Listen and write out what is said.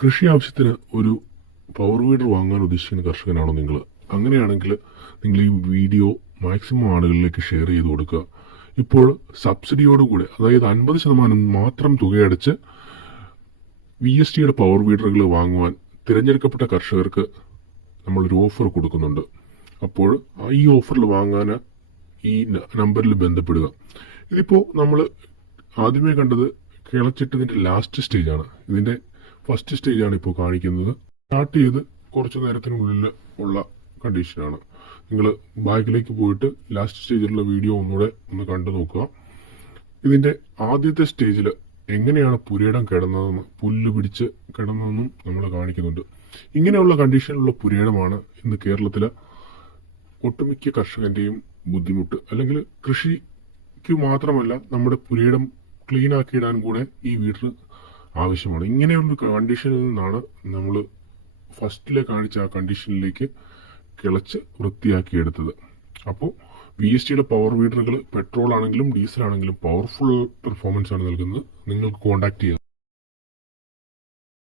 കൃഷി ആവശ്യത്തിന് ഒരു പവർ വീഡർ വാങ്ങാൻ ഉദ്ദേശിക്കുന്ന കർഷകനാണോ നിങ്ങൾ? അങ്ങനെയാണെങ്കിൽ നിങ്ങൾ ഈ വീഡിയോ മാക്സിമം ആളുകളിലേക്ക് ഷെയർ ചെയ്ത് കൊടുക്കുക. ഇപ്പോൾ സബ്സിഡിയോടുകൂടി, അതായത് 50% മാത്രം തുകയടച്ച് VSTയുടെ പവർ വീഡറുകൾ വാങ്ങുവാൻ തിരഞ്ഞെടുക്കപ്പെട്ട കർഷകർക്ക് നമ്മളൊരു ഓഫർ കൊടുക്കുന്നുണ്ട്. അപ്പോൾ ഈ ഓഫറിൽ വാങ്ങാൻ ഈ നമ്പറിൽ ബന്ധപ്പെടുക. ഇതിപ്പോൾ നമ്മൾ ആദ്യമേ കണ്ടത് കിളച്ചിട്ടതിൻ്റെ ലാസ്റ്റ് സ്റ്റേജാണ്. ഇതിൻ്റെ ഫസ്റ്റ് സ്റ്റേജാണ് ഇപ്പോൾ കാണിക്കുന്നത്. സ്റ്റാർട്ട് ചെയ്ത് കുറച്ച് നേരത്തിനുള്ളിൽ ഉള്ള കണ്ടീഷനാണ്. നിങ്ങൾ ബാക്കിലേക്ക് പോയിട്ട് ലാസ്റ്റ് സ്റ്റേജിലുള്ള വീഡിയോ ഒന്ന് കണ്ടു നോക്കുക. ഇതിൻ്റെ ആദ്യത്തെ സ്റ്റേജിൽ എങ്ങനെയാണ് പുരയിടം കിടന്നതെന്ന്, പുല്ല് പിടിച്ച് കിടന്നതെന്നും നമ്മൾ കാണിക്കുന്നുണ്ട്. ഇങ്ങനെയുള്ള കണ്ടീഷനിലുള്ള പുരയിടമാണ് ഇന്ന് കേരളത്തിലെ ഒട്ടുമിക്ക കർഷകന്റെയും ബുദ്ധിമുട്ട്. അല്ലെങ്കിൽ കൃഷിക്ക് മാത്രമല്ല, നമ്മുടെ പുരയിടം ക്ലീൻ ആക്കിയിടാൻ കൂടെ ഈ വീട്ടിൽ ആവശ്യമാണ്. ഇങ്ങനെയുള്ള കണ്ടീഷനിൽ നിന്നാണ് നമ്മൾ ഫസ്റ്റിലെ കാണിച്ച ആ കണ്ടീഷനിലേക്ക് കിളച്ച് വൃത്തിയാക്കിയെടുത്തത്. അപ്പോൾ VSTയുടെ പവർ വീഡറുകൾ പെട്രോൾ ആണെങ്കിലും ഡീസൽ ആണെങ്കിലും പവർഫുൾ പെർഫോമൻസ് ആണ് നൽകുന്നത്. നിങ്ങൾക്ക് കോൺടാക്ട് ചെയ്യാം.